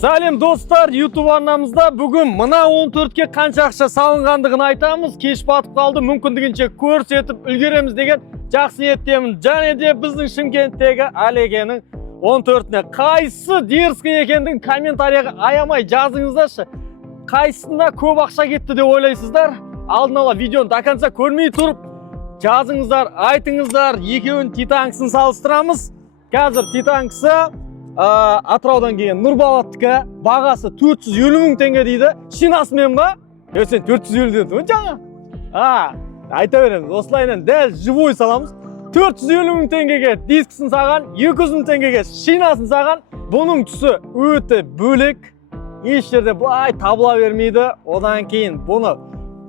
Салем достар, YouTube арнамызда бүгін мына 14-ке қанша ақша салынғандығын айтамыз. Кеш батып қалды, мүмкіндігінше көрсетіп үлгереміз деген жақсы ниеттемін. Және де біздің Шымкенттегі Алекенің 14-не қайсы дерзкий екендігін комментарияға аямай жазыңыздаршы. Қайсысында көп ақша кетті деп ойлайсыздар? Алдын ала видеоны до конца көрмей тұрып жазыңыздар, айтыңыздар. Екеуін Титанксын салыстырамыз. Қазір Титанксы Атыраудан келген Нұрбалаттікі бағасы 450 мың теңге дейді. Шинасымен ба? Сен 450 деді жаңа. Айта береміз. Осылайынан дәл живой саламыз. 450 мың теңгеге дискісін саған, 200 мың теңгеге шинасын саған. Бұның түсі өте бөлек. Еш жерде бұлай табыла бермейді. Одан кейін бұны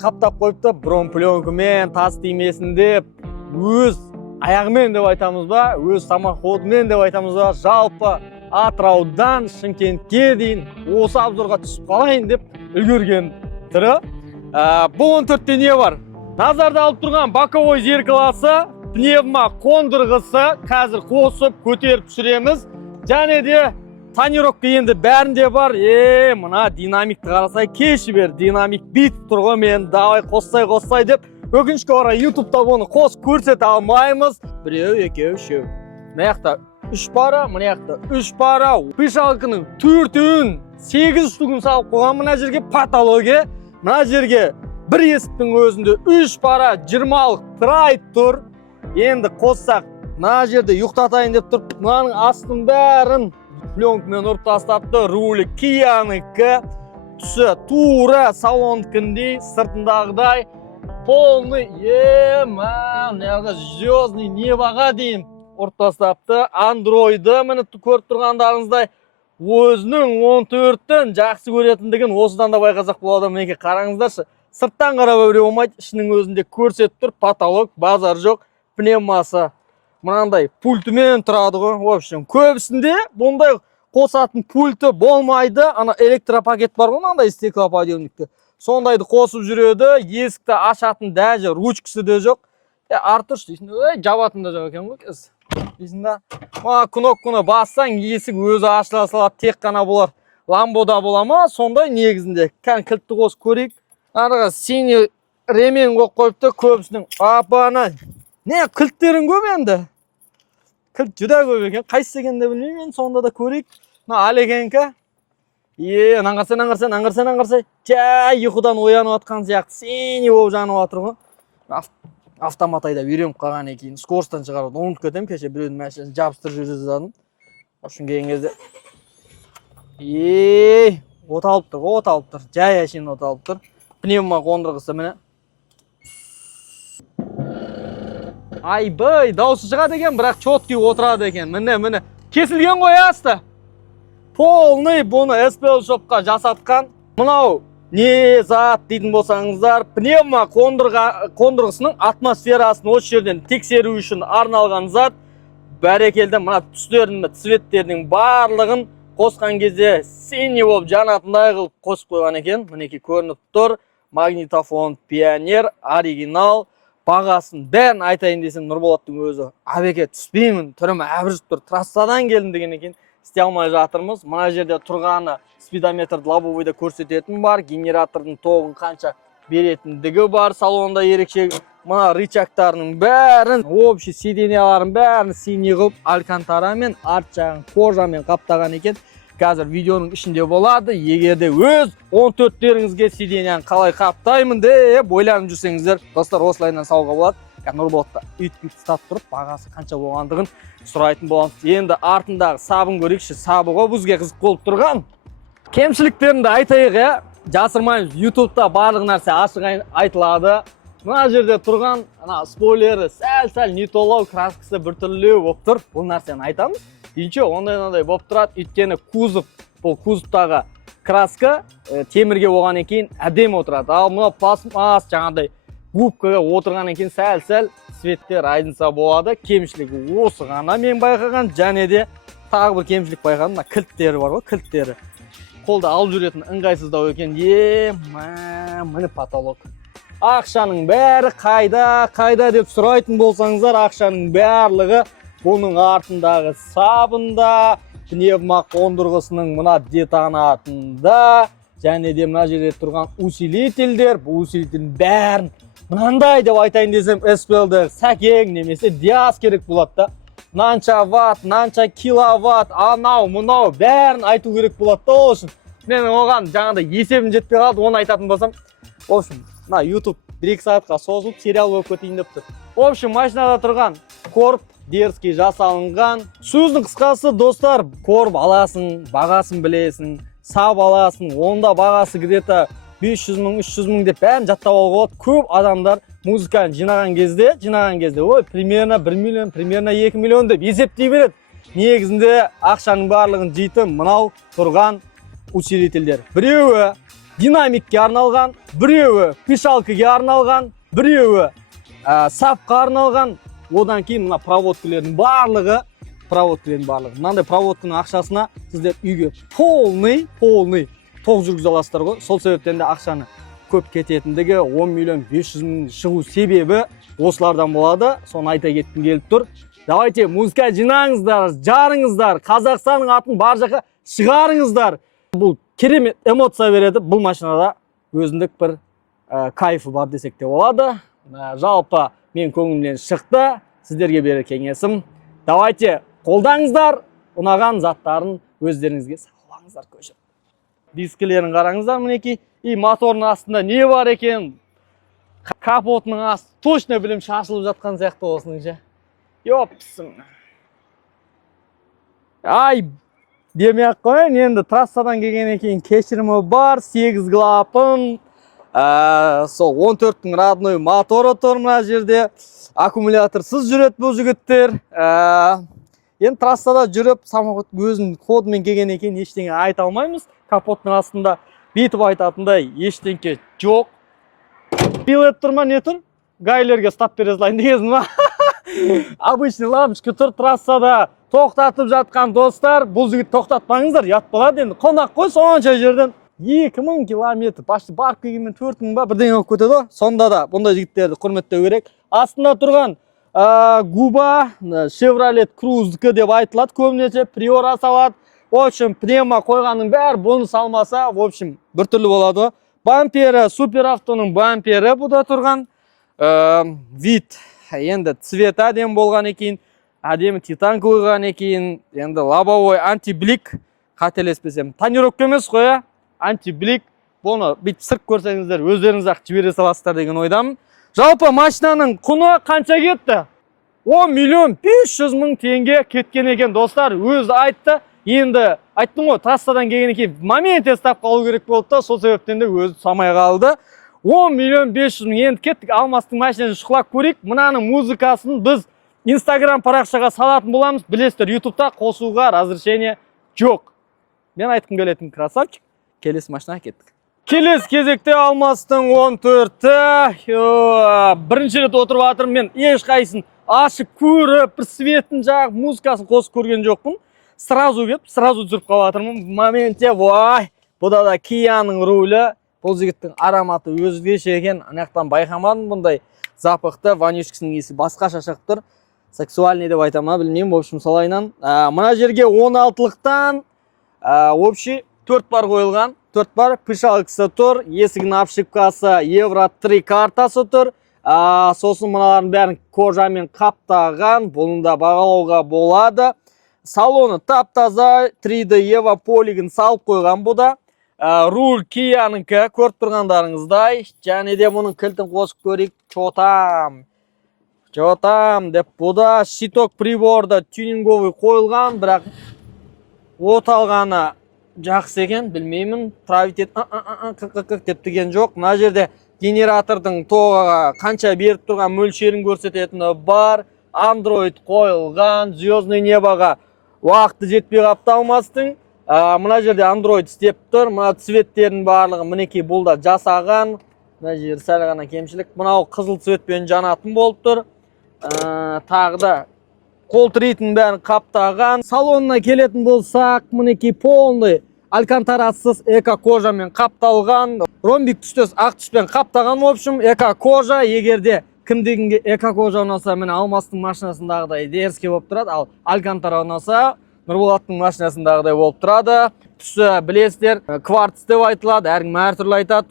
қаптап қойыпты бронпленкамен, тас тимесін деп, өз аяғымен деп айтамыз ба, өз самоходымен деп айтамыз ба, жалпы Атыраудан Шымкентке дейін осы обзорға түсіп қалайын деп үлгерген түрі. Бұл 14-те не бар? Назарда алып тұрған боковой зеркаласы, пневма қондырғысы, қазір қосып көтеріп түсіреміз. Және де тонировка енді бәрінде бар. Мына динамикті қарасай, кеші бер, динамик бит тұрғы, мен давай қоссай деп. Өкінішке орай YouTube'да оны қос көрсете алмаймыз. Біреу, екеу, үшеу. Мына жақта 3 пара, мына жақта 3 пара. Пышалкының 4-ін 8 штугын салып қойған. Мына жерге патология. Мына жерге бір есіктің өзінде 3 пара 20-лық трайт тұр. Енді қоссақ, мына жерде ұйықтатайын деп тұр. Мынаның астын бәрін пленкамен ұрып тастапты. Рулі Киянікі. Түсі тура салондікіндей, сыртындағыдай. Полный, неғылға звездный небаға дейін ұрып тастапты. Андроиды мені көріп тұрғандарыңыздай өзінің 14-тін жақсы көретіндігін осыдан да байқасақ болады. Мінеке қараңыздаршы, сырттан қарап өре болмайды, ішінің өзінде көрсетіп тұр. Потолок, базар жоқ, пневмасы мынандай пультімен тұрады ғой. В общем, көбісінде бұндай қосатын пульті болмайды. Ана электропакет бар ғой, мынандай стеклоподъемникті. Сондайды қосып жүреді, есікті ашатын дәжі ручкасы да жоқ. Артыш дейсің, жабатын да жоқ екен ғой кез. Дейсің да, кнопканы бассаң, есік өзі ашыла салады, тек қана болар. Ламбода бола ма? Сондай негізінде. Кілтті қосып көрейік. Арыға синий ремень қойыпты көбісінің. Апана, не кілттерін көп енді? Кілт жүда көп екен. Қайсы екенде білмеймін, сонда да көрейік. Алекенкі. Аңғырсай. Жай ұйқыдан оянып атқан сияқты сені болып жанып атыр ғой. Автомат айдап үйреніп қалған екен. Скоростан шығарып ұмытып кетем, кеше біреудің машинасын жабыстырып жүргіздім. Ошын келген кезде от алып тұр. Жай әшейін от алып тұр. Пневма қондырғысы міне. Айбай, дауысы шығады екен, бірақ четкий отырады екен. Міне. Кесілген ғой асты. Полный бұны SPL шопқа жасатқан. Мынау не зат дейтін болсаңыздар, пневма қондырғысының атмосферасын осы жерден тексеру үшін арналған зат. Бәрекелді мына түстердің, цветтердің барлығын қосқан кезде синий болып жанатындай қылып қосып қойған екен. Мінеке көрініп тұр. Магнитофон Пионер, оригинал. Бағасын бәрін айтайын десем, Нұрболаттың өзі абеке түспеймін, түрім әбіржіп тұр, трассадан келдім деген екен. Істей алмай жатырмыз. Мына жерде тұрғаны спидометрді лобовойда көрсететін бар, генератордың тоғын қанша беретіндігі бар. Салонда ерекше мына рычагтарының бәрін, общий сиденьяларын бәрін синий қылып алькантарамен, арт жағын кожамен қаптаған екен. Қазір видеоның ішінде болады. Егерде өз 14-теріңізге сиденьяны қалай қаптаймын деп ойланып жүрсеңіздер, достар, осылайынан салуға болады. Нұрболатта үйтіп ұстап тұрып, бағасы қанша болғандығын сұрайтын боламыз. Енді артындағы сабын көрейікші, сабы ғой бізге қызық болып тұрған. Кемшіліктерін де айтайық, жасырмаймыз. YouTube'да барлық нәрсе ашық айтылады. Мына жерде тұрған спойлері сәл-сәл не толау, краскасы біртүрлеу болып тұр. Бұл нәрсені айтамыз. Дейінші ондай болып тұрады. Өйткені бұл кузовтағы краска темірге болған екен әдемі отырады. Ал мына пластмас жаңағыдай губкаға отырған екен сәл-сәл цветтер айдынса болады. Кемшілігі осы ғана мен байқаған. Және де тағы бір кемшілік байқадым. Кілттері бар ғой, кілттері. Қолда алып жүретін ыңғайсыздау екен. Міне потолок. Ақшаның бәрі қайда деп сұрайтын болсаңыздар, ақшаның барлығы бұның артындағы сабында, пневма қондырғысының мына детонатында және де мына жерде тұрған усилительдер, бұл усилительдің бәрін мынандай деп айтайын десем, SPL-ді сәкең немесе диаз керек болады да. Мынанша ватт, мынанша киловатт, анау, мынау бәрін айту керек болады да. Ол үшін мен оған жаңағыдай есебім жетпей қалды, оны айтатын болсам. В общем, мына YouTube 1-2 сағатқа созылып сериал болып кетейін деп тұр. В общем, машинада тұрған корп дерзкий жасалынған. Сөздің қысқасы, достар, корп аласың, бағасын білесің, сап аласың, онда бағасы где-то 500 мың, 300 мың деп бәрін жаттап алуға болады. Көп адамдар музыканы жинаған кезде, ой, примерно 1 миллион, примерно 2 миллион деп есептей береді. Негізінде ақшаның барлығын жейтін мынау тұрған усилительдер. Біреуі динамикке арналған, біреуі пишалкаге арналған, біреуі сапқа арналған. Одан кейін мына проводкалардың барлығы, мынандай проводканың ақшасына сіздер үйге полный тоқ жүргізе аласыздар ғой. Сол себептен де ақшаны көп кететіндігі 10 миллион 500 мың шығу себебі осылардан болады. Соны айта кеткім келіп тұр. Давайте музыка жинаңыздар, жарыңыздар, Қазақстанның атын бар жаққа шығарыңыздар. Бұл керемет эмоция береді. Бұл машинада өзіндік бір кайфы бар десек те болады. Жалпы мен көңілімнен шықты. Сіздерге берер кеңесім. Давайте қолдаңыздар, ұнаған заттарын өздеріңізге сақлаңыздар көшіп. Дискілерін қараңыздар мінекей. И моторның астында не бар екен? Капотының асты точно білім шашылып жатқан сияқты осыныңша. Йопсың. Ай, демей-ақ қойын, енді трассадан келген екен кешірімі бар, 8 клапан. Сол 14-тің родной моторы тұр мына жерде. Аккумуляторсыз жүреді бұл жігіттер. Енді трассада жүріп, самоход өзінің кодымен келген екен, ештеңе айта алмаймыз. Капоттың астында бетіп айтатындай ештеңе жоқ. Билет тұр ма, не тұр? Гайлерге стап бере салайын дегенсің ба? Обычный лампочка тұр трассада. Тоқтатып жатқан достар, бұл жігіт тоқтатпаңыздар, ят болады енді. Қонақ қой сонша жерден 2000 километр, башты барып келгенмен 4000 ба бірдеңе болып кетеді. Сонда да бұндай жігіттерді құрметтеу керек. Астында тұрған Губа, Chevrolet Cruze'дікі деп айтылады, көбінесе Priora салады. В общем, пневма қойғанның бәрі бұны салмаса, в общем, біртүрлі болады. Бампері, суперавтоның бампері бұда тұрған. Вид, енді цвет әдем болған екен, әдемі титан қойған екен, енді лобовой антиблик, қателеспесем, тонировка емес қой, антиблик. Бұны бүйтіп сырт көрсеңіздер, өздеріңіз-ақ жібере саласыздар деген ойдамын. Жалпы машинаның құны қанша кетті? 10 миллион 500 мың теңге кеткен екен достар. Өзі айтты. Енді айттым ғой, трассадан келген екен момент тестап қалу керек болды да, сол себептен де өзі самай қалды. 10 миллион 500 мың. Енді кеттік Алмастың машинасын шұқылап көрейік. Мынаның музыкасын біз Instagram парақшаға салатын боламыз. Білесіздер, YouTube'та қосуға разрешение жоқ. Мен айтқым келетін красавчик. Келесі машинаға кеттік. Келесі кезекте Алмастың 14-ті. Бірінші рет отырып жатырмын. Мен ешқайсысын ашып көріп, бір светін жағып, музыкасын қосып көрген жоқпын. Сразу кеп, сразу жүріп қалып жатырмын. Моментте, вай, бұда да Кияның рулі. Бұл жігіттің ароматы өзгеше екен. Анаяқтан байқамадым, бұндай запақты, ванюшкісінің иісі басқаша шығып тұр. Сексуальный деп айтама, білмеймін, в общем, солайынан. Мына жерге 16-лықтан общий 4 бар қойылған. 4 бар, пышалкасы тұр, есігінің обшивкасы Евро 3 картасы тұр. Сосын мыналарын бәрін кожамен қаптаған, бұны да бағалауға болады. Салоны тап-таза, 3D Evo Polygon салып қойған бұда. Руль Киянікі көріп тұрғандарыңыздай. Және де мұның кілтін қосып көрейік. Чотам деп бұда. Щиток приборда тюнинговый қойылған, бірақ от алғаны жақсы екен, білмеймін. Травитет деп деген жоқ. Мына жерде генератордың тоғаға қанша беріп тұрған мөлшерін көрсететіні бар. Android қойылған, звездный небоға уақыты жетпей қапты Алмастың. Мына жерде Android істеп тұр. Мына цветтердің барлығы мінекей бұл да жасаған. Мына жер сәл ғана кемшілік. Мынау қызыл цветпен жанатын болып тұр. Тағы да қол тірейтін бәрін қаптаған. Салонына келетін болсақ, мінекей полный алькантарасыз эко-кожамен қапталған. Ромбик түстес ақ түспен қаптаған. В общем, эко-кожа, егерде кімдегінге эко-кожа ұнаса, мені Алмастың машинасындағыдай дерзкий болып тұрады. Ал алькантара ұнаса, Нұрболаттың машинасындағыдай болып тұрады. Түсі білесіздер, кварц деп айтылады, әркім әртүрлі айтады.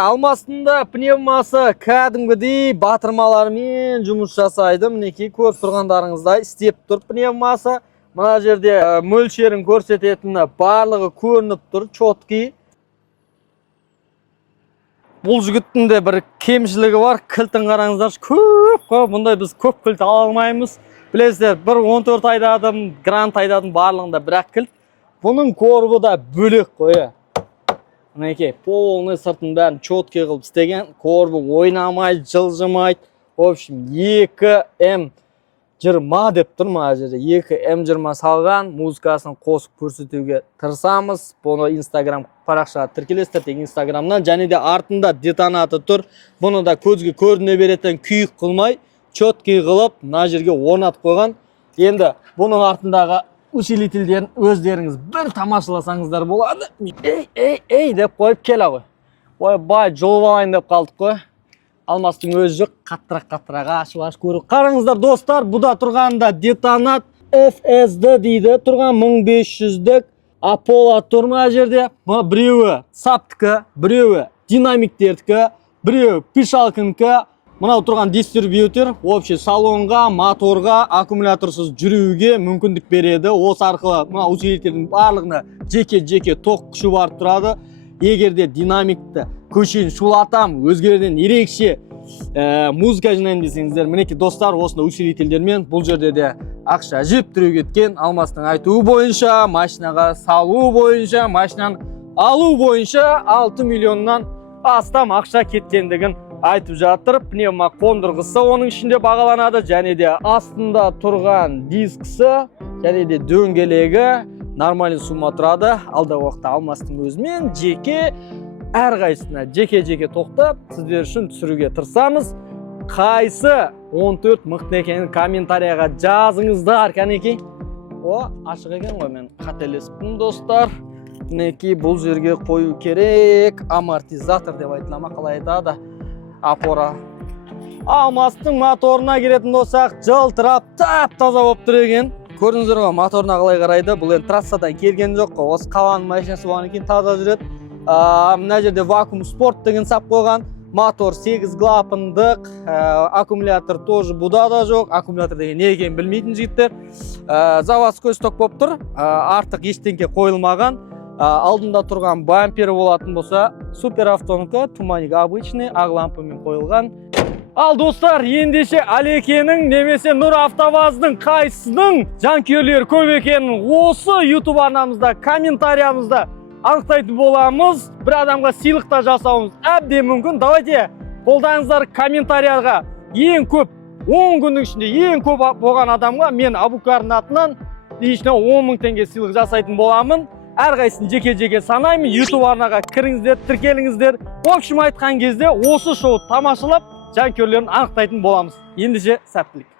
Алмастында пневмасы кәдімгідей батырмалармен жұмыс жасайды. Мінекей көріп тұрғандарыңыздай істеп тұр пневмасы. Мына жерде мөлшерін көрсететіні барлығы көрініп тұр, чоткий. Бұл жігіттің де бір кемшілігі бар, кілтін қараңыздаршы, көп қой, бұндай біз көп кілт ала алмаймыз. Білесіздер, бір 14 айдадым, грант айдадым, барлығында бірақ кілт. Бұның корбы да бөлек қой. Мінекей, полный сыртын бәрін чоткий қылып істеген, корбы ойнамайды, жылжымайды. В общем, 2М20 деп тұр ма жерде, 2М20 салған, музыкасын қосып көрсетуге тырысамыз. Бұны Instagram парақшаға тіркелесіздер, тек Instagramнан, және де артында детонаты тұр. Бұны да көзге көріне беретін күйік қылмай, чоткий қылып, мына жерге орнатып қойған. Енді бұның артындағы усилительдерін өздеріңіз бір тамашаласаңыздар болады. Ей деп қойып келе ғой. Бай жол алайын деп қалдық қой. Алмастың өзі жоқ, қаттырақ ашып көріп. Қараңыздар достар, бұда тұрғанда детонат FSD дейді. Тұрған 1500-дік Apollo тұр ма жерде. Біреуі саптікі, біреуі динамиктердікі, біреуі пишалкінікі. Мынау тұрған дистрибьютер вообще салонға, моторға, аккумуляторсыз жүруге мүмкіндік береді. Осы арқылы мына усилительдің барлығына жеке тоқ күші барып тұрады. Егерде динамикті көшен шулатам, өзгерден ерекше музыка жинайын десеңіздер, мінекей достар, осында усилительдермен бұл жерде де ақша жеп түрі кеткен. Алмастың айтуы бойынша, машинаға салу бойынша, машинаны алу бойынша 6 миллионнан астам ақша кеткендігін айтып жатыр. Пневма қондырғысы оның ішінде бағаланады, және де астында тұрған дискісі, және де дөңгелегі нормальный сумма тұрады. Алдағы уақытта Алмастың өзімен жеке әрқайсысына жеке тоқтап сіздер үшін түсіруге тырысамыз. Қайсы 14 мықты екенін комментарияға жазыңыздар. Кәнекей. Ашық екен ғой, мен қателеспін достар. Мінекей бұл жерге қою керек. Амортизатор деп айтылама, қалай айтады? Апора. Алмастың моторына келетін болсақ, жылтырап тап-таза болып тұр екен. Көрдіңіздер ғой, моторына қалай қарайды. Бұл енді трассадан келген жоқ қой. Осы қаланың машинасы болғаннан кейін таза жүреді. Мына жерде вакуум спорт деген сап қойған. Мотор 8 клапандық, аккумулятор тоже бұда да жоқ. Аккумулятор деген не екенін білмейтін жігіттер. Заводской сток болып тұр. Артық ештеңке қойылмаған. Алдында тұрған бампері болатын болса, супер автонікі, туманик обычный, ақ лампамен қойылған. Ал достар, ендеше Алекенің немесе Нұр Автоваздың қайсының жанкүйерлері көп екенін осы YouTube арнамызда, комментариямызда анықтайтын боламыз. Бір адамға сыйлықта жасауымыз әбден мүмкін. Давайте қолдаңыздар комментарияға. Ең көп 10 күннің ішінде ең көп болған адамға мен Абукардың атынан лично 10 мың теңге сыйлық жасайтын боламын. Әрқайсысын жеке санаймын. YouTube арнаға кіріңіздер, тіркеліңіздер. В общем айтқан кезде осы шоуды тамашалап жанкүйерлерін анықтайтын боламыз. Ендеше сәттілік.